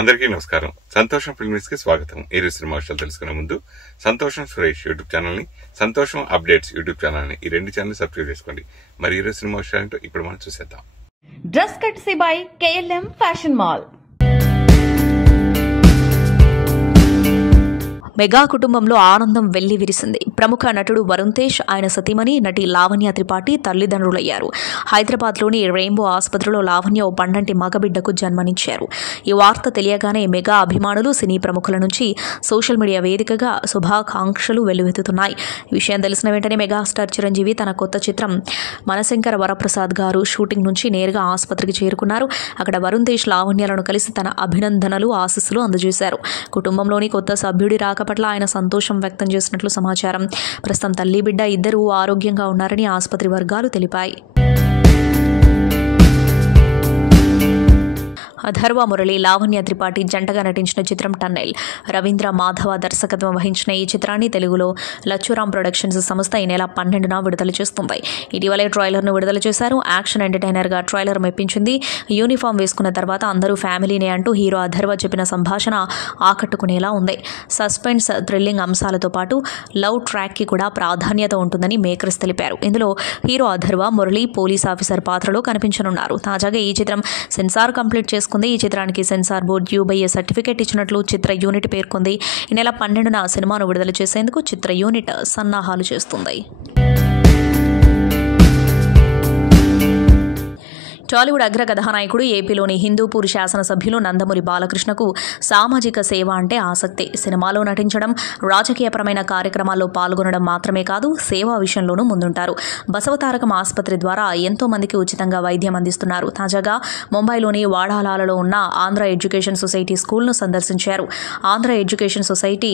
అందరికీ నమస్కారం. సంతోషం ఫిల్మ్స్ కి స్వాగతం. ఈ రోజు సినిమా విషయాలు తెలుసుకునే ముందు సంతోషం సురేష్ యూట్యూబ్ ఛానల్ ని, సంతోషం అప్డేట్స్ యూట్యూబ్ ఛానల్ ని, ఈ రెండు ఛానల్ సబ్స్క్రైబ్ చేసుకోండి. మరి ఈ రోజు సినిమా విషయాలంటూ ఇప్పుడు మనం చూసేద్దాం. Dress కట్సీ by KLM fashion mall. Mega కుటుంబంలో ఆనందం వెల్లి విరిసింది. ప్రముఖ నటుడు వరుణ్ తేజ్, ఆయన సతీమణి నటి లావణ్య త్రిపాఠి తల్లిదండ్రులయ్యారు. హైదరాబాద్లోని రెయిన్బో ఆసుపత్రిలో లావణ్య ఓ పండంటి మగబిడ్డకు జన్మనిచ్చారు. ఈ వార్త తెలియగానే మెగా అభిమానులు, సినీ ప్రముఖుల నుంచి సోషల్ మీడియా వేదికగా శుభాకాంక్షలు వెల్లువెత్తుతున్నాయి. ఈ విషయం తెలిసిన వెంటనే మెగాస్టార్ చిరంజీవి తన కొత్త చిత్రం మనశంకర వరప్రసాద్ గారు షూటింగ్ నుంచి నేరుగా ఆసుపత్రికి చేరుకున్నారు. అక్కడ వరుణ్ తేజ్ లావణ్యలను కలిసి తన అభినందనలు, ఆశీస్సులు అందజేశారు. కుటుంబంలోని కొత్త సభ్యుడి రాక పట్ల ఆయన సంతోషం వ్యక్తం చేసినట్లు సమాచారం. ప్రస్తుతం తల్లి, బిడ్డ ఇద్దరూ ఆరోగ్యంగా ఉన్నారని ఆసుపత్రి వర్గాలు తెలిపాయి. అథర్వ మురళి, లావణ్య త్రిపాఠి జంటగా నటించిన చిత్రం టన్నెల్. రవీంద్ర మాధవ దర్శకత్వం వహించిన ఈ చిత్రాన్ని తెలుగులో లచ్చురామ్ ప్రొడక్షన్స్ సంస్థ ఈ నెల 12న విడుదల చేస్తుంది. ఇటీవలే ట్రైలర్ను విడుదల చేశారు. యాక్షన్ ఎంటర్టైనర్గా ట్రైలర్ మెప్పించింది. యూనిఫామ్ వేసుకున్న తర్వాత అందరూ ఫ్యామిలీనే అంటూ హీరో అథర్వ చెప్పిన సంభాషణ ఆకట్టుకునేలా ఉంది. సస్పెన్స్, థ్రిల్లింగ్ అంశాలతో పాటు లవ్ ట్రాక్కి కూడా ప్రాధాన్యత ఉంటుందని మేకర్స్ తెలిపారు. ఇందులో hero Atharva Murali police officer పాత్రలో కనిపించనున్నారు. తాజాగా ఈ చిత్రం సెన్సార్ కంప్లీట్ చేసుకుంది. ఈ చిత్రానికి సెన్సార్ బోర్డు UBA సర్టిఫికేట్ ఇచ్చినట్లు చిత్ర యూనిట్ పేర్కొంది. ఈ నెల 12న సినిమాను విడుదల చేసేందుకు చిత్ర యూనిట్ సన్నాహాలు చేస్తుంది. టాలీవుడ్ అగ్ర కథానాయకుడు, ఏపీలోని హిందూపూర్ శాసనసభ్యులు నందమూరి బాలకృష్ణకు సామాజిక సేవ అంటే ఆసక్తి. సినిమాలో నటించడం, రాజకీయపరమైన కార్యక్రమాల్లో పాల్గొనడం మాత్రమే కాదు, సేవా విషయంలోనూ ముందుంటారు. బసవతారకం ఆసుపత్రి ద్వారా ఎంతో మందికి ఉచితంగా వైద్యం అందిస్తున్నారు. తాజాగా ముంబైలోని వాడాలాలలో ఉన్న ఆంధ్ర ఎడ్యుకేషన్ సొసైటీ స్కూల్ను సందర్శించారు. ఆంధ్ర ఎడ్యుకేషన్ సొసైటీ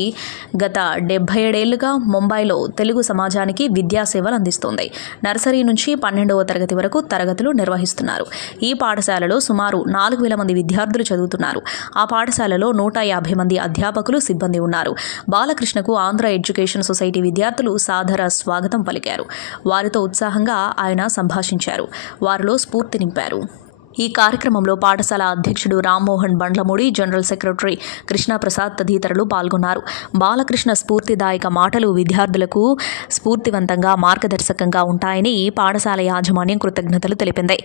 గత 77 ఏళ్లుగా ముంబైలో తెలుగు సమాజానికి విద్యాసేవలు అందిస్తోంది. నర్సరీ నుంచి 12వ తరగతి వరకు తరగతులు నిర్వహిస్తున్నారు. ఈ పాఠశాలలో సుమారు 4000 మంది విద్యార్థులు చదువుతున్నారు. ఆ పాఠశాలలో 150 మంది అధ్యాపకులు, సిబ్బంది ఉన్నారు. బాలకృష్ణకు ఆంధ్ర ఎడ్యుకేషన్ సొసైటీ విద్యార్థులు సాదర స్వాగతం పలికారు. వారితో ఉత్సాహంగా ఆయన సంభాషించారు. వారిలో స్ఫూర్తి నింపారు. ఈ కార్యక్రమంలో పాఠశాల అధ్యక్షుడు రామ్మోహన్ బండ్లమూడి, జనరల్ సెక్రటరీ కృష్ణప్రసాద్ తదితరులు పాల్గొన్నారు. బాలకృష్ణ స్ఫూర్తిదాయక మాటలు విద్యార్థులకు స్ఫూర్తివంతంగా, మార్గదర్శకంగా ఉంటాయని పాఠశాల యాజమాన్యం కృతజ్ఞతలు తెలిపింది.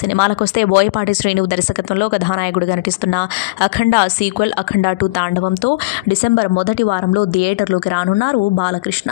సినిమాలకొస్తే బోయపాటి శ్రీను దర్శకత్వంలో కథానాయకుడిగా నటిస్తున్న అఖండ సీక్వెల్ అఖండ 2 తాండవంతో డిసెంబర్ మొదటి వారంలో థియేటర్లోకి రానున్నారు బాలకృష్ణ.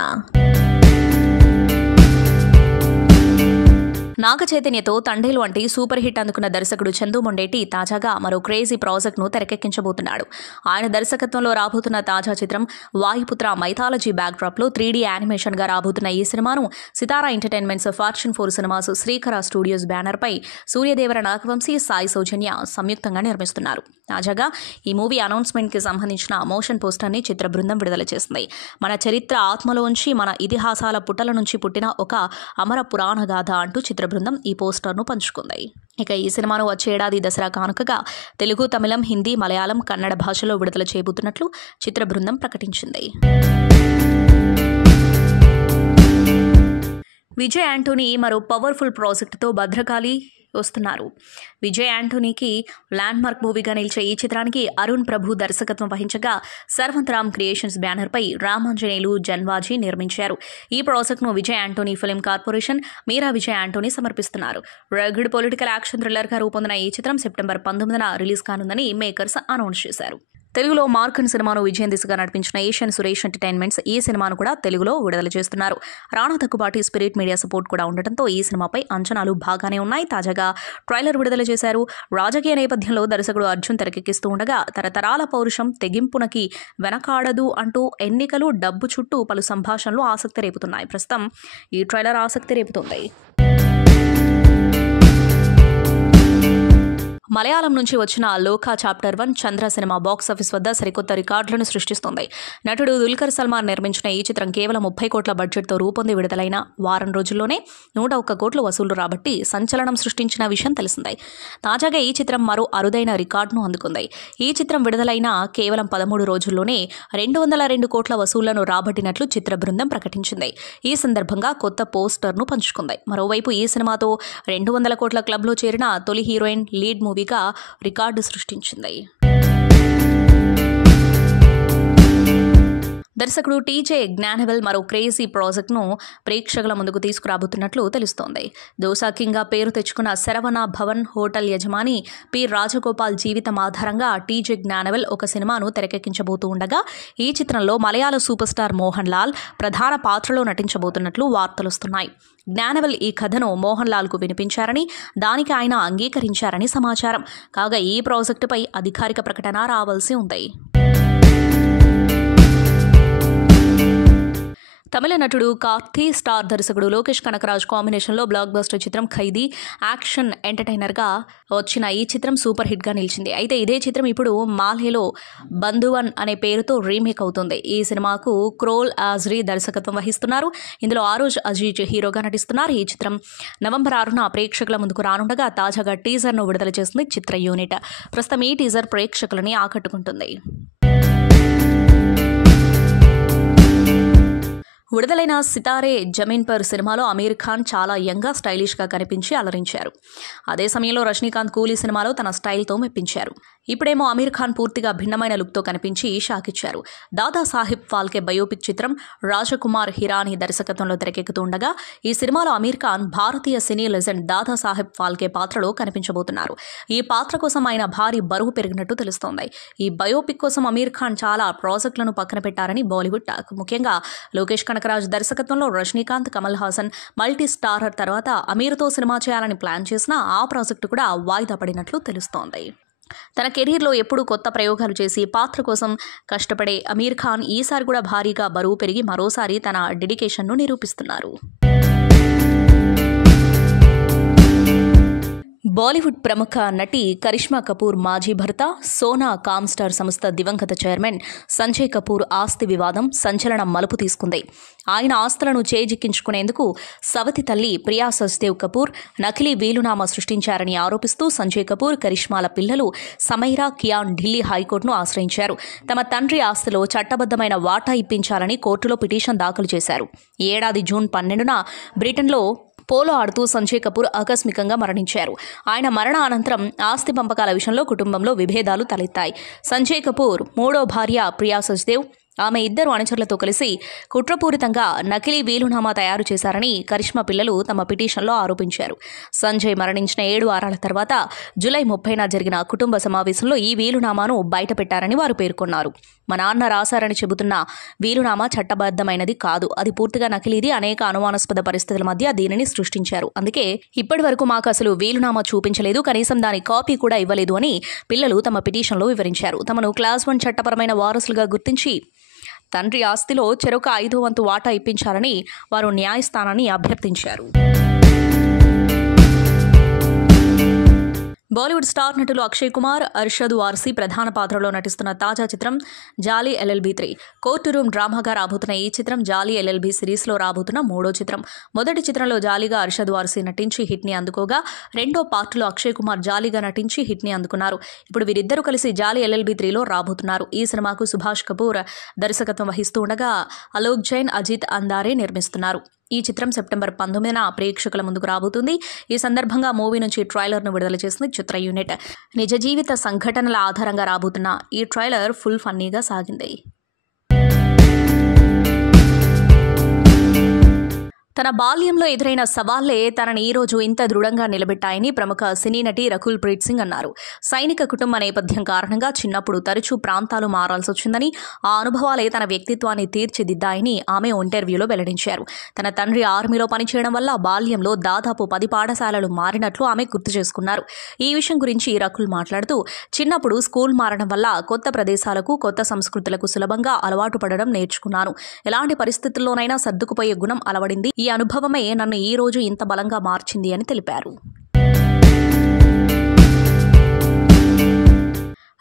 నాగ చైతన్యతో తండేలు వంటి సూపర్ హిట్ అందుకున్న దర్శకుడు చందు మొండేటి తాజాగా మరో క్రేజీ ప్రాజెక్ట్ను తెరకెక్కించబోతున్నాడు. ఆయన దర్శకత్వంలో రాబోతున్న తాజా చిత్రం వాయుపుత్ర మైథాలజీ బ్యాక్డ్రాప్లో 3D యానిమేషన్గా రాబోతున్న ఈ సినిమాను సితారా ఎంటర్టైన్మెంట్స్, ఫార్చ్యూన్ 4 సినిమాస్, శ్రీకర స్టూడియోస్ బ్యానర్పై సూర్యదేవర నాగవంశీ, సాయి సౌజన్య సంయుక్తంగా నిర్మిస్తున్నారు. తాజాగా ఈ మూవీ అనౌన్స్మెంట్కి సంబంధించిన మోషన్ పోస్టర్ని చిత్ర బృందం విడుదల చేసింది. మన చరిత్ర ఆత్మలోంచి, మన ఇతిహాసాల పుటల నుంచి పుట్టిన ఒక అమర పురాణ గాథ అంటూ చిత్ర బృందం ఈ పోస్టర్ను పంచుకుంది. ఇక ఈ సినిమాను వచ్చే ఏడాది దసరా కానుకగా తెలుగు, తమిళం, హిందీ, మలయాళం, కన్నడ భాషలో విడుదల చేయబోతున్నట్లు చిత్ర బృందం ప్రకటించింది. విజయ్ యాంటోనీ మరో పవర్ఫుల్ ప్రాజెక్టుతో భద్రకాళి వస్తున్నారు. విజయ్ యాంటోనీకి ల్యాండ్మార్క్ మూవీగా నిలిచే ఈ చిత్రానికి అరుణ్ ప్రభు దర్శకత్వం వహించగా సర్వంతరామ్ క్రియేషన్స్ బ్యానర్పై రామాంజనేయులు జన్వాజీ నిర్మించారు. ఈ ప్రాజెక్ట్ను విజయ్ యాంటోనీ ఫిల్మ్ కార్పొరేషన్, మీరా విజయ్ యాంటోనీ సమర్పిస్తున్నారు. రగడ్ పొలిటికల్ యాక్షన్ థ్రిల్లర్గా రూపొందిన ఈ చిత్రం సెప్టెంబర్ 19న రిలీజ్ కానుందని మేకర్స్ అనౌన్స్ చేశారు. తెలుగులో మార్కన్ సినిమాను విజయం దిశగా నడిపించిన ఏషియన్ సురేష్ ఎంటర్టైన్మెంట్స్ ఈ సినిమాను కూడా తెలుగులో విడుదల చేస్తున్నారు. Rana Daggubati spirit media support కూడా ఉండటంతో ఈ సినిమాపై అంచనాలు బాగానే ఉన్నాయి. తాజాగా ట్రైలర్ విడుదల చేశారు. రాజకీయ నేపథ్యంలో దర్శకుడు అర్జున్ తెరకెక్కిస్తూ ఉండగా తరతరాల పౌరుషం తెగింపునకి వెనకాడదు అంటూ ఎన్నికలు, డబ్బు చుట్టూ పలు సంభాషణలు ఆసక్తి రేపుతున్నాయి. ప్రస్తుతం ఈ ట్రైలర్ ఆసక్తి రేపుతోంది. మలయాళం నుంచి వచ్చిన లోకా చాప్టర్ 1 చంద్ర సినిమా బాక్సాఫీస్ వద్ద సరికొత్త రికార్డులను సృష్టిస్తోంది. నటుడు దుల్కర్ సల్మాన్ నిర్మించిన ఈ చిత్రం కేవలం 30 కోట్ల బడ్జెట్తో రూపొంది విడుదలైన వారం రోజుల్లోనే 101 కోట్లు వసూలు రాబట్టి సంచలనం సృష్టించిన విషయం తెలిసిందే. తాజాగా ఈ చిత్రం మరో అరుదైన రికార్డును అందుకుంది. ఈ చిత్రం విడుదలైన కేవలం 13 రోజుల్లోనే 202 కోట్ల వసూళ్లను రాబట్టినట్లు చిత్ర బృందం ప్రకటించింది. ఈ సందర్భంగా కొత్త పోస్టర్ను పంచుకుంది. మరోవైపు ఈ సినిమాతో 200 కోట్ల క్లబ్లో చేరిన తొలి హీరోయిన్ లీడ్ మూవీగా రికార్డు సృష్టించింది. దర్శకుడు టీజే జ్ఞానవేల్ మరో క్రేజీ ప్రాజెక్ట్ను ప్రేక్షకుల ముందుకు తీసుకురాబోతున్నట్లు తెలుస్తోంది. దోసా కింగ్గా పేరు తెచ్చుకున్న శరవణ భవన్ హోటల్ యజమాని పి రాజగోపాల్ జీవితం ఆధారంగా టీజే జ్ఞానవేల్ ఒక సినిమాను తెరకెక్కించబోతూ ఉండగా ఈ చిత్రంలో మలయాళ సూపర్ స్టార్ మోహన్ లాల్ ప్రధాన పాత్రలో నటించబోతున్నట్లు వార్తలొస్తున్నాయి. జ్ఞానవేల్ ఈ కథను మోహన్ లాల్కు వినిపించారని, దానికి ఆయన అంగీకరించారని సమాచారం. కాగా ఈ ప్రాజెక్టుపై అధికారిక ప్రకటన రావాల్సి ఉంది. తమిళ నటుడు కార్తీ, స్టార్ దర్శకుడు లోకేష్ కనకరాజ్ కాంబినేషన్లో బ్లాక్ బస్టర్ చిత్రం ఖైదీ యాక్షన్ ఎంటర్టైనర్గా వచ్చిన ఈ చిత్రం సూపర్ హిట్గా నిలిచింది. అయితే ఇదే చిత్రం ఇప్పుడు మాల్హేలో బంధువన్ అనే పేరుతో రీమేక్ అవుతుంది. ఈ సినిమాకు క్రోల్ ఆజ్రీ దర్శకత్వం వహిస్తున్నారు. ఇందులో ఆరోజ్ అజీజ్ హీరోగా నటిస్తున్నారు. ఈ చిత్రం నవంబర్ 6న ప్రేక్షకుల ముందుకు రానుండగా తాజాగా టీజర్ను విడుదల చేసింది చిత్ర యూనిట్. ప్రస్తుతం ఈ టీజర్ ప్రేక్షకులని ఆకట్టుకుంటుంది. విడుదలైన సితారే జమీన్ పర్ సినిమాలో అమీర్ ఖాన్ చాలా యంగ్గా స్టైలిష్గా కనిపించి అలరించారు. అదే సమయంలో రజనీకాంత్ కూలీ సినిమాలో తన స్టైల్తో మెప్పించారు. ఇప్పుడేమో అమీర్ ఖాన్ పూర్తిగా భిన్నమైన లుక్తో కనిపించి షాక్ ఇచ్చారు. దాదా సాహిబ్ ఫాల్కే బయోపిక్ చిత్రం రాజకుమార్ హిరానీ దర్శకత్వంలో తెరకెక్కుతుండగా ఈ సినిమాలో అమీర్ ఖాన్ భారతీయ సినీ లెజెండ్ దాదా సాహిబ్ ఫాల్కే పాత్రలో కనిపించబోతున్నారు. ఈ పాత్ర కోసం ఆయన భారీ బరువు పెరిగినట్టు తెలుస్తోంది. ఈ బయోపిక్ కోసం అమీర్ ఖాన్ చాలా ప్రాజెక్టులను పక్కన పెట్టారని బాలీవుడ్ టాక్. ముఖ్యంగా లోకేష్ కనకరాజ్ దర్శకత్వంలో రజనీకాంత్, కమల్ హాసన్ మల్టీ స్టారర్ తర్వాత అమీర్తో సినిమా చేయాలని ప్లాన్ చేసినా ఆ ప్రాజెక్టు కూడా వాయిదా పడినట్లు తెలుస్తోంది. తన కెరీర్లో ఎప్పుడూ కొత్త ప్రయోగాలు చేసి పాత్ర కోసం కష్టపడే అమీర్ ఖాన్ ఈసారి కూడా భారీగా బరువు పెరిగి మరోసారి తన డెడికేషన్ను నిరూపిస్తున్నారు. బాలీవుడ్ ప్రముఖ నటి కరిష్మా కపూర్ మాజీ భర్త సోనా కామ్స్టార్ సంస్థ దివంగత చైర్మన్ సంజయ్ కపూర్ ఆస్తి వివాదం సంచలనం మలుపు తీసుకుంది. ఆయన ఆస్తులను చేజిక్కించుకునేందుకు సవతి తల్లి ప్రియా సచ్దేవ్ కపూర్ నకిలీ వీలునామా సృష్టించారని ఆరోపిస్తూ సంజయ్ కపూర్, కరిష్మాల పిల్లలు సమైరా, కియాన్ ఢిల్లీ హైకోర్టును ఆశ్రయించారు. తమ తండ్రి ఆస్తిలో చట్టబద్దమైన వాటా ఇప్పించాలని కోర్టులో పిటిషన్ దాఖలు చేశారు. ఈ ఏడాది జూన్ 12న బ్రిటన్లో పోలో ఆడుతూ సంజయ్ కపూర్ ఆకస్మికంగా మరణించారు. ఆయన మరణ అనంతరం ఆస్తి పంపకాల విషయంలో కుటుంబంలో విభేదాలు తలెత్తాయి. సంజయ్ కపూర్ మూడో భార్య ప్రియా సచ్దేవ్, ఆమె ఇద్దరు అనుచరులతో కలిసి కుట్రపూరితంగా నకిలీ వీలునామా తయారు చేశారని కరిష్మా పిల్లలు తమ పిటిషన్లో ఆరోపించారు. సంజయ్ మరణించిన 7 వారాల తర్వాత జూలై 30న జరిగిన కుటుంబ సమావేశంలో ఈ వీలునామాను బయటపెట్టారని వారు పేర్కొన్నారు. మా నాన్న రాశారని చెబుతున్న వీలునామా చట్టబద్దమైనది కాదు, అది పూర్తిగా నకిలీది, అనేక అనుమానాస్పద పరిస్థితుల మధ్య దీనిని సృష్టించారు. అందుకే ఇప్పటి వరకు మాకు అసలు వీలునామా చూపించలేదు, కనీసం దాని కాపీ కూడా ఇవ్వలేదు అని పిల్లలు తమ పిటిషన్లో వివరించారు. తమను క్లాస్ 1 చట్టపరమైన వారసులుగా గుర్తించి తండ్రి ఆస్తిలో చెరొక 5వ వంతు వాటా ఇప్పించాలని వారు న్యాయస్థానాన్ని అభ్యర్థించారు. బాలీవుడ్ స్టార్ నటులు అక్షయ్ కుమార్, అర్షద్ వార్సీ ప్రధాన పాత్రలో నటిస్తున్న తాజా చిత్రం జాలీ LLB 3 కోర్టు రూమ్ డ్రామాగా రాబోతున్న ఈ చిత్రం జాలీ LLB సిరీస్లో రాబోతున్న 3వ చిత్రం. మొదటి చిత్రంలో జాలీగా అర్షద్ వార్సీ నటించి హిట్ని అందుకోగా రెండో పార్ట్లో అక్షయ్ కుమార్ జాలీగా నటించి హిట్ని అందుకున్నారు. ఇప్పుడు వీరిద్దరూ కలిసి జాలీ LLB 3లో రాబోతున్నారు. ఈ సినిమాకు సుభాష్ కపూర్ దర్శకత్వం వహిస్తూ ఉండగా అలోక్ జైన్, అజిత్ అందారే నిర్మిస్తున్నారు. ఈ చిత్రం సెప్టెంబర్ 19న ప్రేక్షకుల ముందుకు రాబోతుంది. ఈ సందర్భంగా మూవీ నుంచి ట్రైలర్ను విడుదల చేసింది చిత్ర యూనిట్. నిజ జీవిత సంఘటనల ఆధారంగా రాబోతున్న ఈ ట్రైలర్ ఫుల్ ఫన్నీగా సాగింది. తన బాల్యంలో ఎదురైన సవాళ్లే తనని ఈరోజు ఇంత దృఢంగా నిలబెట్టాయని ప్రముఖ సినీ నటి రకుల్ ప్రీత్ సింగ్ అన్నారు. సైనిక కుటుంబ నేపథ్యం కారణంగా చిన్నప్పుడు తరచూ ప్రాంతాలు మారాల్సి వచ్చిందని, ఆ అనుభవాలే తన వ్యక్తిత్వాన్ని తీర్చిదిద్దాయని ఆమె ఇంటర్వ్యూలో వెల్లడించారు. తన తండ్రి ఆర్మీలో పనిచేయడం వల్ల బాల్యంలో దాదాపు 10 పాఠశాలలు మారినట్లు ఆమె గుర్తు చేసుకున్నారు. ఈ విషయం గురించి రకుల్ మాట్లాడుతూ, చిన్నప్పుడు స్కూల్ మారడం వల్ల కొత్త ప్రదేశాలకు, కొత్త సంస్కృతులకు సులభంగా అలవాటు పడడం నేర్చుకున్నాను. ఎలాంటి పరిస్థితుల్లోనైనా సర్దుకుపోయే గుణం అలవడింది. ఈ అనుభవమే నన్ను ఈ రోజు ఇంత బలంగా మార్చింది అని తెలిపారు.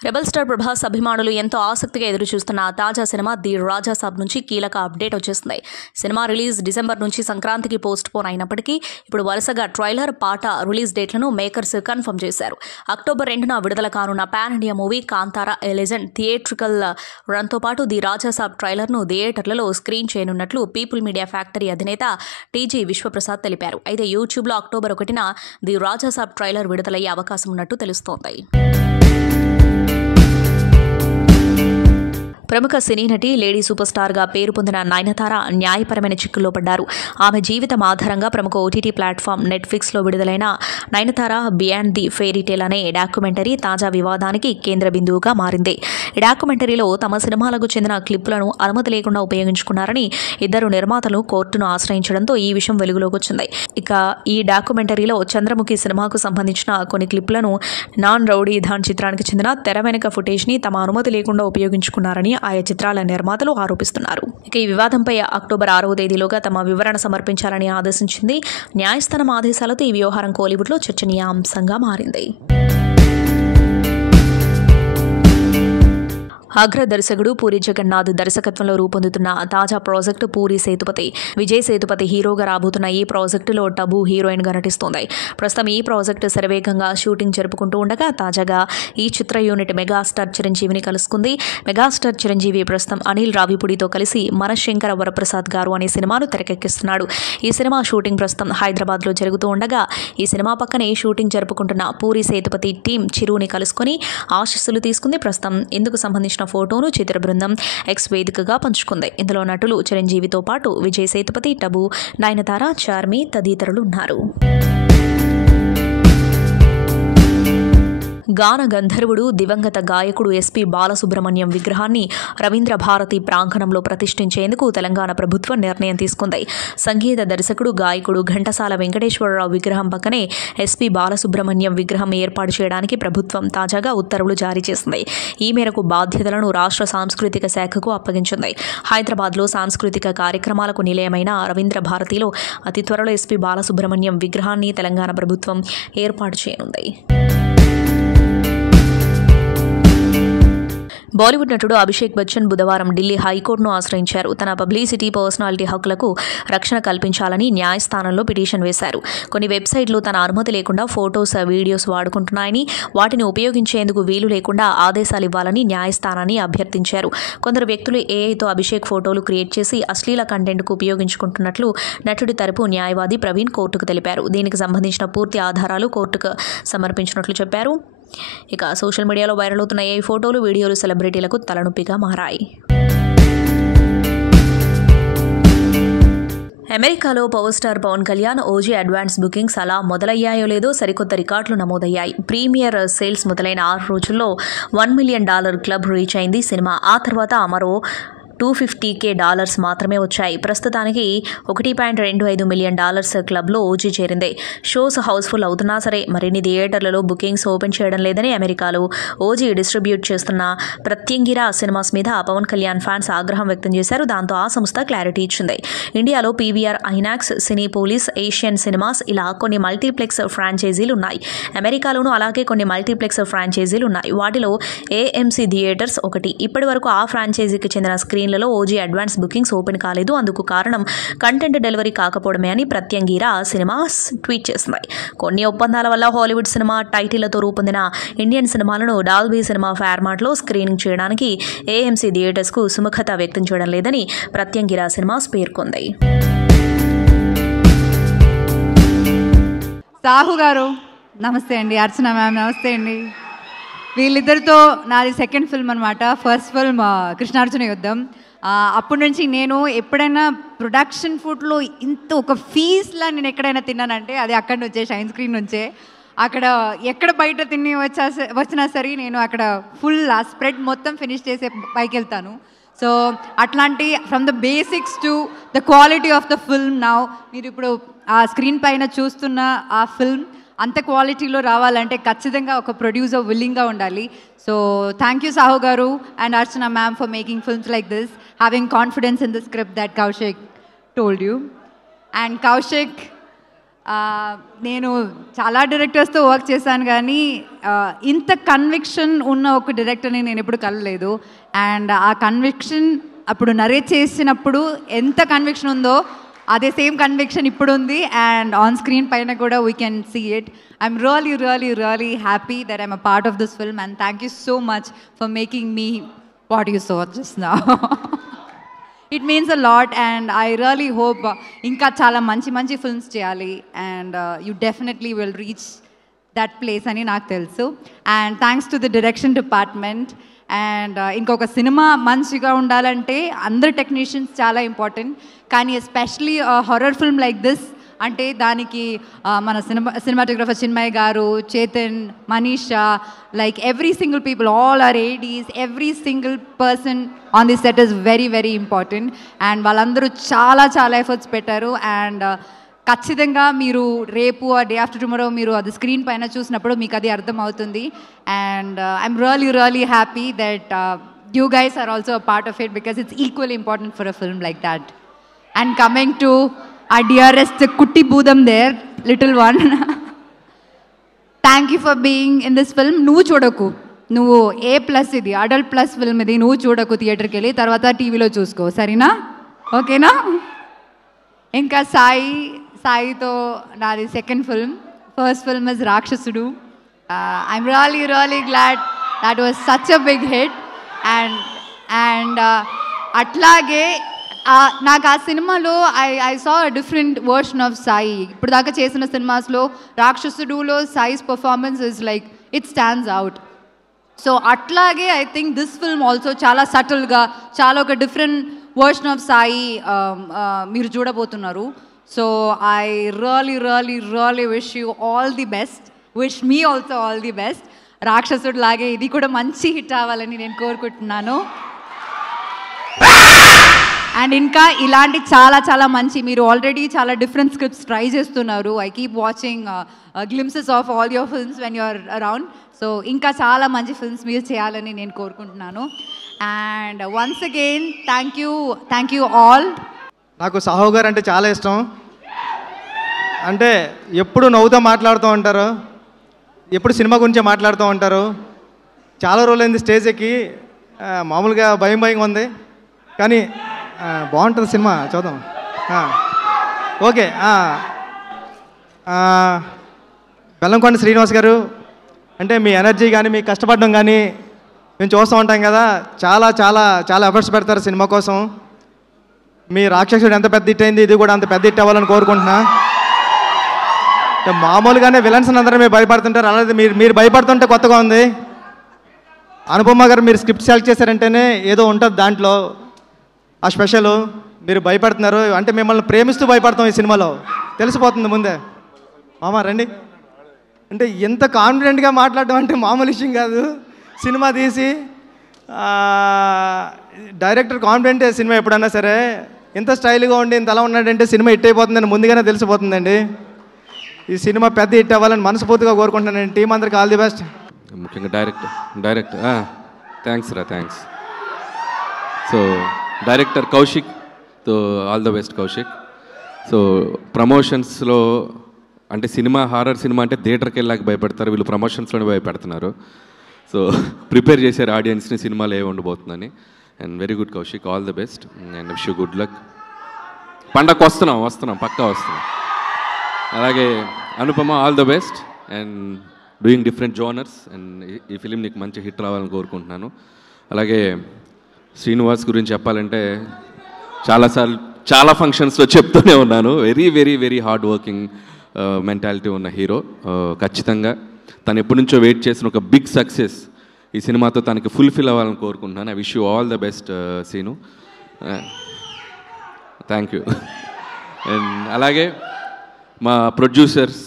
రెబల్ స్టార్ ప్రభాస్ అభిమానులు ఎంతో ఆసక్తిగా ఎదురుచూస్తున్న తాజా సినిమా ది రాజా సాబ్ నుంచి కీలక అప్డేట్ వచ్చేస్తుంది. సినిమా రిలీజ్ డిసెంబర్ నుంచి సంక్రాంతికి పోస్ట్ పోన్ అయినప్పటికీ ఇప్పుడు వరుసగా ట్రైలర్, పాట రిలీజ్ డేట్లను మేకర్స్ కన్ఫర్మ్ చేశారు. అక్టోబర్ 2న విడుదల కానున్న pan India movie Kantara a legend theatrical రన్తో పాటు ది రాజా సాబ్ ట్రైలర్ను థియేటర్లలో స్క్రీన్ చేయనున్నట్లు పీపుల్ మీడియా ఫ్యాక్టరీ అధినేత టీజీ విశ్వప్రసాద్ తెలిపారు. అయితే యూట్యూబ్లో అక్టోబర్ 1న ది రాజా సాబ్ ట్రైలర్ విడుదలయ్యే అవకాశం ఉన్నట్టు తెలుస్తోంది. ప్రముఖ సినీ నటి లేడీ సూపర్ స్టార్గా పేరు పొందిన నయనతార న్యాయపరమైన చిక్కుల్లో పడ్డారు. ఆమె జీవితం ఆధారంగా ప్రముఖ ఓటీటీ ప్లాట్ఫామ్ నెట్ఫ్లిక్స్లో విడుదలైన Nayanthara Beyond the Fairy Tale అనే డాక్యుమెంటరీ తాజా వివాదానికి కేంద్ర బిందువుగా మారింది. ఈ డాక్యుమెంటరీలో తమ సినిమాలకు చెందిన క్లిప్లను అనుమతి లేకుండా ఉపయోగించుకున్నారని ఇద్దరు నిర్మాతలు కోర్టును ఆశ్రయించడంతో ఈ విషయం వెలుగులోకి వచ్చింది. ఇక ఈ డాక్యుమెంటరీలో చంద్రముఖి సినిమాకు సంబంధించిన కొన్ని క్లిప్లను నాన్ రౌడీ ధాన్ చిత్రానికి చెందిన తెర వెనుక ఫుటేజ్ని తమ అనుమతి లేకుండా ఉపయోగించుకున్నారని ఆయా చిత్రాల నిర్మాతలు ఆరోపిస్తున్నారు. ఇక ఈ వివాదంపై అక్టోబర్ 6వ తేదీలోగా తమ వివరణ సమర్పించాలని ఆదేశించింది. న్యాయస్థానం ఆదేశాలతో ఈ వ్యవహారం కోలీవుడ్లో చర్చనీయాంశంగా మారింది. అగ్ర దర్శకుడు పూరి జగన్నాథ్ దర్శకత్వంలో రూపొందుతున్న తాజా ప్రాజెక్టు పూరి సేతుపతి. విజయ్ సేతుపతి హీరోగా రాబోతున్న ఈ ప్రాజెక్టులో టబు హీరోయిన్గా నటిస్తోంది. ప్రస్తుతం ఈ ప్రాజెక్టు శరవేగంగా షూటింగ్ జరుపుకుంటూ ఉండగా తాజాగా ఈ చిత్ర యూనిట్ మెగాస్టార్ చిరంజీవిని కలుసుకుంది. మెగాస్టార్ చిరంజీవి ప్రస్తుతం అనిల్ రావిపూడితో కలిసి మనశంకర వరప్రసాద్ గారు అనే సినిమాను తెరకెక్కిస్తున్నాడు. ఈ సినిమా షూటింగ్ ప్రస్తుతం హైదరాబాద్లో జరుగుతూ ఉండగా ఈ సినిమా పక్కనే షూటింగ్ జరుపుకుంటున్న పూరి సేతుపతి టీం చిరుని కలుసుకుని ఆశీస్సులు తీసుకుంది. ప్రస్తుతం ఇందుకు సంబంధించిన ఫోటోను చిత్ర బృందం ఎక్స్ వేదికగా పంచుకుంది. ఇందులో నటులు చిరంజీవితో పాటు విజయ్ సేతుపతి, టబు, నయనతార, చార్మి తదితరులు ఉన్నారు. గాన గంధర్వుడు దివంగత గాయకుడు ఎస్పీ బాలసుబ్రహ్మణ్యం విగ్రహాన్ని రవీంద్ర భారతి ప్రాంగణంలో ప్రతిష్ఠించేందుకు తెలంగాణ ప్రభుత్వం నిర్ణయం తీసుకుంది. సంగీత దర్శకుడు గాయకుడు ఘంటసాల వెంకటేశ్వరరావు విగ్రహం పక్కనే ఎస్పీ బాలసుబ్రహ్మణ్యం విగ్రహం ఏర్పాటు చేయడానికి ప్రభుత్వం తాజాగా ఉత్తర్వులు జారీ చేసింది. ఈ మేరకు బాధ్యతలను రాష్ట్ర సాంస్కృతిక శాఖకు అప్పగించింది. హైదరాబాద్లో సాంస్కృతిక కార్యక్రమాలకు నిలయమైన రవీంద్ర భారతిలో అతి త్వరలో ఎస్పీ బాలసుబ్రహ్మణ్యం విగ్రహాన్ని తెలంగాణ ప్రభుత్వం ఏర్పాటు చేయనుంది. బాలీవుడ్ నటుడు అభిషేక్ బచ్చన్ బుధవారం ఢిల్లీ హైకోర్టును ఆశ్రయించారు. తన పబ్లిసిటీ, పర్సనాలిటీ హక్కులకు రక్షణ కల్పించాలని న్యాయస్థానంలో పిటిషన్ వేశారు. కొన్ని వెబ్సైట్లు తన అనుమతి లేకుండా ఫోటోస్, వీడియోస్ వాడుకుంటున్నాయని, వాటిని ఉపయోగించేందుకు వీలు లేకుండా ఆదేశాలు ఇవ్వాలని న్యాయస్థానాన్ని అభ్యర్థించారు. కొందరు వ్యక్తులు ఏఐతో అభిషేక్ ఫోటోలు క్రియేట్ చేసి అశ్లీల కంటెంట్కు ఉపయోగించుకుంటున్నట్లు నటుడి తరపు న్యాయవాది ప్రవీణ్ కోర్టుకు తెలిపారు. దీనికి సంబంధించిన పూర్తి ఆధారాలు కోర్టుకు సమర్పించినట్లు చెప్పారు. ఇక సోషల్ మీడియాలో వైరల్ అవుతున్న ఏ ఫోటోలు, వీడియోలు సెలబ్రిటీలకు తలనొప్పిగా మారాయి. అమెరికాలో power star Pawan Kalyan OG advance bookings అలా మొదలయ్యాయో లేదో సరికొత్త రికార్డులు నమోదయ్యాయి. ప్రీమియర్ సేల్స్ మొదలైన 6 రోజుల్లో $1 మిలియన్ క్లబ్ రీచ్ అయింది సినిమా. ఆ తర్వాత మరో $250K మాత్రమే వచ్చాయి. ప్రస్తుతానికి $1.25 మిలియన్ క్లబ్లో ఓజీ చేరింది. షోస్ హౌస్ఫుల్ అవుతున్నా సరే మరిన్ని థియేటర్లలో బుకింగ్స్ ఓపెన్ చేయడం లేదని అమెరికాలో ఓజీ డిస్ట్రిబ్యూట్ చేస్తున్న ప్రత్యంగిర సినిమాస్ మీద పవన్ కళ్యాణ్ ఫ్యాన్స్ ఆగ్రహం వ్యక్తం చేశారు. దాంతో ఆ సంస్థ క్లారిటీ ఇచ్చింది. ఇండియాలో PVR, INOX, Cinepolis, Asian cinemas ఇలా కొన్ని మల్టీప్లెక్స్ ఫ్రాంచైజీలు ఉన్నాయి. అమెరికాలోనూ అలాగే కొన్ని మల్టీప్లెక్స్ ఫ్రాంచైజీలు ఉన్నాయి. వాటిలో ఏఎంసీ థియేటర్స్ ఒకటి. ఇప్పటి వరకు ఆ ఫ్రాంచైజీకి చెందిన screen OG advance bookings open కాలేదు. అందుకు కారణం కంటెంట్ డెలివరీ కాకపోవడమే అని ప్రత్యంగిర సినిమాస్ ట్వీట్ చేస్తున్నాయి. కొన్ని ఒప్పందాల వల్ల హాలీవుడ్ సినిమా టైటిళ్లతో రూపొందిన ఇండియన్ సినిమాలను డాల్బీ సినిమా ఫార్మాట్లో స్క్రీనింగ్ చేయడానికి ఏఎంసీ థియేటర్స్కు సుముఖత వ్యక్తం చేయడం లేదని ప్రత్యంగిర సినిమాస్ పేర్కొంది. సాహు గారు నమస్తే అండి. అర్చన మ్యామ్ నమస్తే అండి. వీళ్ళిద్దరితో నాది సెకండ్ ఫిల్మ్ అనమాట. ఫస్ట్ ఫిల్మ్ కృష్ణార్జున యుద్ధం. అప్పటి నుంచి నేను ఎప్పుడైనా ప్రొడక్షన్ ఫుడ్లో ఇంత ఒక ఫీజ్లా నేను ఎక్కడైనా తిన్నానంటే అది అక్కడి నుంచే, షైన్ స్క్రీన్ నుంచే. అక్కడ ఎక్కడ బయట తిని వచ్చినా సరే నేను అక్కడ ఫుల్ ఆ స్ప్రెడ్ మొత్తం ఫినిష్ చేసే పైకి వెళ్తాను. సో అట్లాంటి from the basics to the quality of the film now మీరు ఇప్పుడు ఆ స్క్రీన్ పైన చూస్తున్న ఆ ఫిల్మ్ అంత క్వాలిటీలో రావాలంటే ఖచ్చితంగా ఒక ప్రొడ్యూసర్ విల్లింగ్గా ఉండాలి. సో థ్యాంక్ యూ సాహు గారు and Archana ma'am for making films like this, having confidence in the script that Kaushik told you. And Kaushik, నేను చాలా డైరెక్టర్స్తో వర్క్ చేశాను కానీ ఇంత కన్విక్షన్ ఉన్న ఒక డైరెక్టర్ని నేను ఎప్పుడు కలలేదు. అండ్ ఆ కన్విక్షన్ అప్పుడు నరేట్ చేసినప్పుడు ఎంత కన్విక్షన్ ఉందో అదే సేమ్ కన్విక్షన్ ఇప్పుడు ఉంది. అండ్ ఆన్ స్క్రీన్ పైన కూడా we can see it. I'm really happy that I'm a part of this film and thank you so much for making me what you so just now. It means a lot and I really hope ఇంకా చాలా మంచి films చేయాలి and you definitely will reach that place అని నాకు తెలుసు. And thanks to the direction department and ఇంకొక సినిమా మంచిగా ఉండాలంటే అందరు టెక్నీషియన్స్ చాలా ఇంపార్టెంట్, కానీ especially horror film like this అంటే దానికి మన cinematographer Chinmay garu, Chetan, Manisha, like every single people, all our ADs, every single person on the set is very very important. And వాళ్ళందరూ చాలా చాలా ఎఫర్ట్స్ పెట్టారు. అండ్ ఖచ్చితంగా మీరు రేపు డే ఆఫ్టర్ టుమారో మీరు అది స్క్రీన్ పైన చూసినప్పుడు మీకు అది అర్థం అవుతుంది. And I'm really happy that you guys are also a part of it because it's equally important for a film like that. And coming to our dearest Kutti Boodam there, little one. Thank you for being in this film. నువ్వు చూడకు, నువ్వు A+ ఇది adult plus film, ఇది నువ్వు చూడకు థియేటర్కి వెళ్ళి, తర్వాత టీవీలో చూసుకో, సరేనా? ఓకేనా? ఇంకా సాయితో నాది second film. First film is Rakshasudu. I'm really glad that was such a big hit. And అట్లాగే నాకు ఆ సినిమాలో I saw different version of Sai. ఇప్పుడు దాకా చేసిన సినిమాస్లో రాక్షసుడులో Sai's performance is like it stands out. So అట్లాగే I think this film also చాలా సటిల్గా, చాలా ఒక డిఫరెంట్ వర్షన్ ఆఫ్ సాయి మీరు చూడబోతున్నారు. So I really wish you all the best. Wish me also all the best. రాక్షసుడు లాగే ఇది కూడా మంచి హిట్ అవ్వాలని నేను కోరుకుంటున్నాను. అండ్ ఇంకా ఇలాంటి చాలా చాలా మంచి, మీరు ఆల్రెడీ చాలా డిఫరెంట్ స్క్రిప్ట్స్ ట్రై చేస్తున్నారు. I keep watching glimpses of all your films when you're around. So ఇంకా చాలా మంచి ఫిల్మ్స్ మీరు చేయాలని నేను కోరుకుంటున్నాను. And once again thank you all. నాకు సాహు గారు అంటే చాలా ఇష్టం. అంటే ఎప్పుడు నవ్వుతూ మాట్లాడుతూ ఉంటారు, ఎప్పుడు సినిమా గురించే మాట్లాడుతూ ఉంటారు. చాలా రోజులైంది స్టేజ్ ఎక్కి, మామూలుగా భయం ఉంది, కానీ బాగుంటుంది సినిమా, చూద్దాం. ఓకే, బెల్లంకొండ శ్రీనివాస్ గారు, అంటే మీ ఎనర్జీ కానీ మీ కష్టపడడం కానీ మేము చూస్తూ ఉంటాం కదా, చాలా చాలా చాలా ఎఫర్ట్స్ పెడతారు సినిమా కోసం. మీ రాక్షసుడు ఎంత పెద్ద హిట్ అయింది, ఇది కూడా అంత పెద్ద హిట్ అవ్వాలని కోరుకుంటున్నా. మామూలుగానే విలన్స్ అందరూ మీరు భయపడుతుంటారు, అలాగే మీరు భయపడుతుంటే కొత్తగా ఉంది. అనుపమ గారు మీరు స్క్రిప్ట్ సెలెక్ట్ చేశారంటేనే ఏదో ఉంటుంది దాంట్లో ఆ స్పెషల్. మీరు భయపడుతున్నారు అంటే మిమ్మల్ని ప్రేమిస్తూ భయపడతాం ఈ సినిమాలో, తెలిసిపోతుంది ముందే. మామ రండి అంటే ఎంత కాన్ఫిడెంట్గా మాట్లాడడం అంటే మామూలు విషయం కాదు. సినిమా తీసి డైరెక్టర్ కాన్ఫిడెంటే సినిమా ఎప్పుడన్నా సరే, ఇంత స్టైల్గా ఉండి ఇంత అలా ఉన్నాడంటే సినిమా హిట్ అయిపోతుందని ముందుగానే తెలిసిపోతుందండి. ఈ సినిమా పెద్ద హిట్ అవ్వాలని మనస్ఫూర్తిగా కోరుకుంటున్నాను. టీం అందరికి ఆల్ ది బెస్ట్. ముఖ్యంగా director thanks. So director Kaushik, so all the best Kaushik. So ప్రమోషన్స్లో అంటే సినిమా, హారర్ సినిమా అంటే థియేటర్కి వెళ్ళాక భయపడతారు, వీళ్ళు ప్రమోషన్స్లోనే భయపెడుతున్నారు. సో ప్రిపేర్ చేశారు ఆడియన్స్ని సినిమాలో ఏ ఉండబోతుందని. And very good Kaushik, all the best and wish you good luck. పండగకు వస్తున్నాం పక్కా వస్తున్నాం. అలాగే Anupama, all the best and doing different genres. And ఈ ఫిలిం నీకు మంచి హిట్ రావాలని కోరుకుంటున్నాను. అలాగే శ్రీనివాస్ గురించి చెప్పాలంటే చాలా ఫంక్షన్స్లో చెప్తూనే ఉన్నాను, వెరీ హార్డ్ వర్కింగ్ మెంటాలిటీ ఉన్న హీరో. ఖచ్చితంగా తను ఎప్పటి నుంచో వెయిట్ చేసిన ఒక బిగ్ సక్సెస్ ఈ సినిమాతో తనకి ఫుల్ఫిల్ అవ్వాలని కోరుకుంటున్నాను. I wish you all the best Seenu. Thank you. And అలాగే మా ప్రొడ్యూసర్స్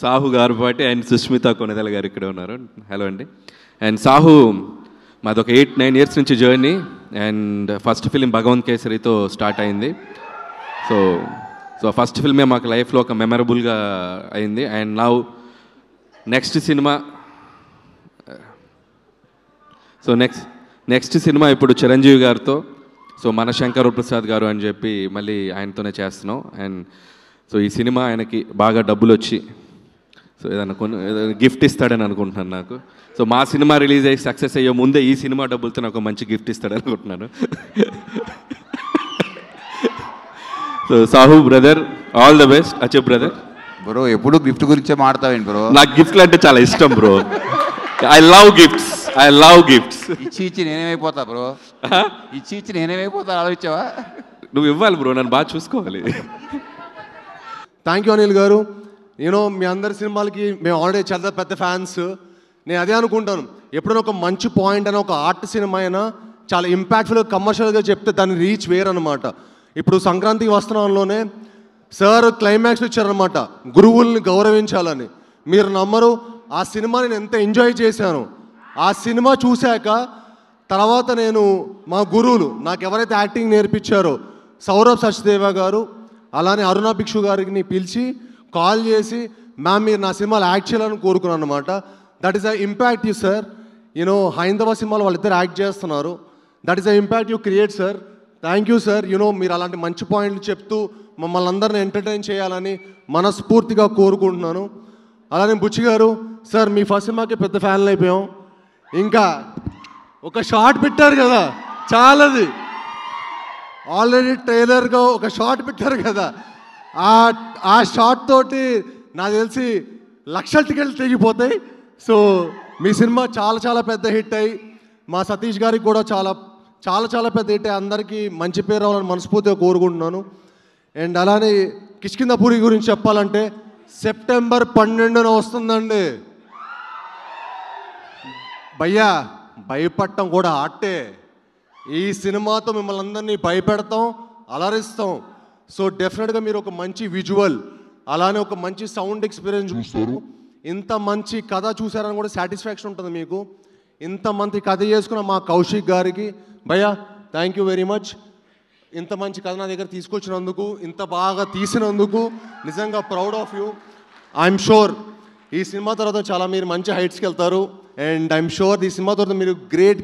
సాహు గారు పాటి అండ్ సుష్మిత కొనెదల గారు ఇక్కడ ఉన్నారు. హలో అండి. అండ్ సాహు మాదొక 8-9 ఇయర్స్ నుంచి జర్నీ. అండ్ ఫస్ట్ ఫిలిం భగవంత్ కేసరితో స్టార్ట్ అయింది. సో ఫస్ట్ ఫిల్మే మాకు లైఫ్లో ఒక మెమరబుల్గా అయింది. అండ్ నౌ నెక్స్ట్ సినిమా ఇప్పుడు చిరంజీవి గారితో, సో మన శంకర్ ప్రసాద్ గారు అని చెప్పి మళ్ళీ ఆయనతోనే చేస్తున్నాం. అండ్ సో ఈ సినిమా ఆయనకి బాగా డబ్బులు వచ్చి సో ఏదైనా గిఫ్ట్ ఇస్తాడని అనుకుంటున్నాను నాకు. సో మా సినిమా రిలీజ్ అయ్యి సక్సెస్ అయ్యే ముందే ఈ సినిమా డబ్బులతో నాకు మంచి గిఫ్ట్ ఇస్తాడని అనుకుంటున్నాను. So Sahu brother, all the best. అచ్చే బ్రదర్. బ్రో ఎప్పుడు గిఫ్ట్ గురించే మాట్లాడతావేంటి బ్రో? నాకు గిఫ్ట్లు అంటే చాలా ఇష్టం బ్రో. I love gifts. ఇచ్చి నేనేమైపోతా బ్రో? ఇచ్చి నేనేమైపోతా ఆలోచించావా? నువ్వు ఇవ్వాలి బ్రో, నన్ను బాగా చూసుకోవాలి. థ్యాంక్ యూ అనిల్ గారు. మీ అందరి సినిమాలకి మేము ఆల్రెడీ చాలా పెద్ద ఫ్యాన్స్. నేను అదే అనుకుంటాను, ఎప్పుడైనా ఒక మంచి పాయింట్ అయినా ఒక ఆర్ట్ సినిమా అయినా చాలా ఇంపాక్ట్ఫుల్గా కమర్షియల్గా చెప్తే దాని రీచ్ వేరనమాట. ఇప్పుడు సంక్రాంతి వస్త్రంలోనే సార్ క్లైమాక్స్ ఇచ్చారనమాట, గురువుల్ని గౌరవించాలని. మీరు నమ్మరు, ఆ సినిమా నేను ఎంత ఎంజాయ్ చేశాను. ఆ సినిమా చూశాక తర్వాత నేను మా గురువులు నాకు ఎవరైతే యాక్టింగ్ నేర్పించారో సౌరభ్ సచ్దేవా గారు, అలానే అరుణ భిక్షు గారిని పిలిచి కాల్ చేసి, మ్యామ్ మీరు నా సినిమాలో యాక్ట్ చేయాలని కోరుకున్నాను అనమాట. That is a impact you sir, you know హైందవ సినిమాలో వాళ్ళిద్దరు యాక్ట్ చేస్తున్నారు. That is a impact you create sir. Thank you sir. You know మీరు అలాంటి మంచి పాయింట్లు చెప్తూ మమ్మల్ని అందరిని ఎంటర్టైన్ చేయాలని మనస్ఫూర్తిగా కోరుకుంటున్నాను. అలానే బుచ్చి గారు సార్, మీ ఫస్ట్ సినిమాకి పెద్ద ఫ్యాన్లు అయిపోయాం. ఇంకా ఒక షార్ట్ పెట్టారు కదా, చాలాది ఆల్రెడీ ట్రైలర్గా ఒక షార్ట్ పెట్టారు కదా, ఆ షార్ట్ తోటి నాకు తెలిసి లక్షల టికెట్లు తెగిపోతాయి. సో మీ సినిమా చాలా చాలా పెద్ద హిట్ అయ్యి మా సతీష్ గారికి కూడా చాలా చాలా చాలా పెద్ద హిట్ అయ్యి అందరికీ మంచి పేరు రావాలని మనస్ఫూర్తిగా కోరుకుంటున్నాను. అండ్ అలానే కిష్కింధపురి గురించి చెప్పాలంటే సెప్టెంబర్ 12న వస్తుందండి. భయ్యా భయపడటం కూడా ఆర్టే. ఈ సినిమాతో మిమ్మల్ని అందరినీ భయపెడతాం, అలరిస్తాం. సో డెఫినెట్గా మీరు ఒక మంచి విజువల్ అలానే ఒక మంచి సౌండ్ ఎక్స్పీరియన్స్ చూస్తారు. ఇంత మంచి కథ చూసారని కూడా సాటిస్ఫాక్షన్ ఉంటుంది మీకు. ఇంత మంచి కథ చేసుకున్న మా కౌశిక్ గారికి భయ్యా థ్యాంక్ యూ వెరీ మచ్. ఇంత మంచి కథ నా దగ్గర తీసుకొచ్చినందుకు, ఇంత బాగా తీసినందుకు నిజంగా proud of you. I'm sure ఈ సినిమా తర్వాత చాలా మీరు మంచి హైట్స్కి వెళ్తారు. అండ్ ఐఎమ్ షూర్ ఈ సినిమా తర్వాత మీరు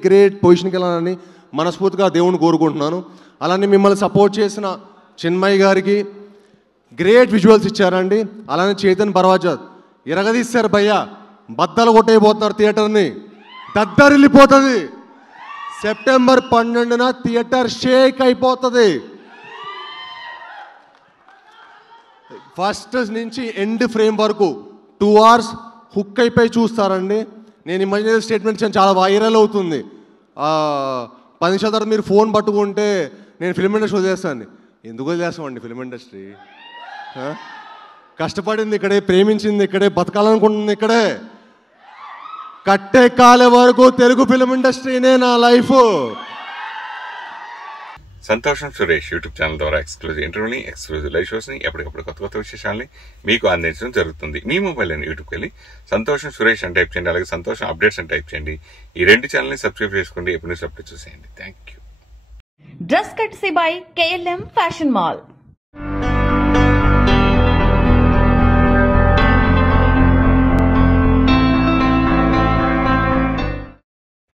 గ్రేట్ పొజిషన్కి వెళ్ళాలని మనస్ఫూర్తిగా దేవుని కోరుకుంటున్నాను. అలానే మిమ్మల్ని సపోర్ట్ చేసిన చిన్మయ్ గారికి గ్రేట్ విజువల్స్ ఇచ్చారండి. అలానే చేతన్ బర్వాజా ఇరగదీశారు భయ్యా, బద్దలు కొట్టేయబోతున్నారు థియేటర్ని, దద్దరిల్లిపోతుంది. సెప్టెంబర్ 12న థియేటర్ షేక్ అయిపోతుంది. ఫస్ట్ నుంచి ఎండ్ ఫ్రేమ్ వరకు 2 hours హుక్ అయిపోయి చూస్తారండి. నేను ఇమాజినరీ స్టేట్మెంట్ చాలా వైరల్ అవుతుంది. 10 నిమిషాల తర్వాత మీరు ఫోన్ పట్టుకుంటే నేను ఫిల్మ్ ఇండస్ట్రీ వదిలేస్తాను. ఎందుకు వదిలేస్తామండి? ఫిల్మ్ ఇండస్ట్రీ కష్టపడింది ఇక్కడే, ప్రేమించింది ఇక్కడే, బతకాలనుకుంటుంది ఇక్కడే. కట్టే కాలే వరకు తెలుగు ఫిల్మ్ ఇండస్ట్రీనే నా లైఫ్. సంతోషం సురేష్ యూట్యూబ్ ఛానల్ ద్వారా ఎక్స్క్లూజివ్ ఇంటర్వ్యూని, ఎక్స్క్లూజివ్ లైవ్ షోస్ని, ఎప్పటికప్పుడు కొత్త విశేషాలని మీకు అందించడం జరుగుతుంది. మీ మొబైల్లోని యూట్యూబ్కి వెళ్ళి సంతోషం సురేష్ అని టైప్ చేయండి, అలాగే సంతోషం అప్డేట్స్ అని టైప్ చేయండి. ఈ 2 ఛానల్ని సబ్స్క్రైబ్ చేసుకోండి, ఎప్పుడు అప్డేట్ చూసేయండి. Thank you. Dress కట్సీ by KLM fashion mall.